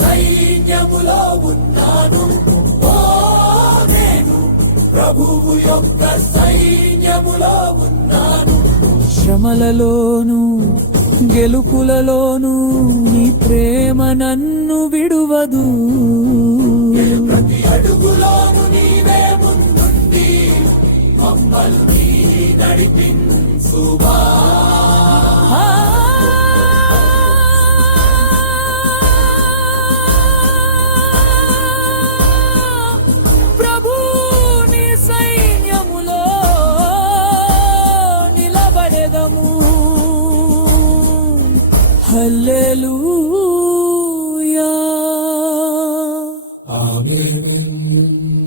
సైన్యములో ఉన్నాను. నేను ప్రభువు యొక్క సైన్యములో ఉన్నాను. శ్రమలలోను గెలుపులలోను నీ ప్రేమ నన్ను విడువదు. ప్రతి అడుగులోను నీవే ముందుండి మమ్మల్ని నడిపించువా. హల్లెలూయా. ఆమేన్.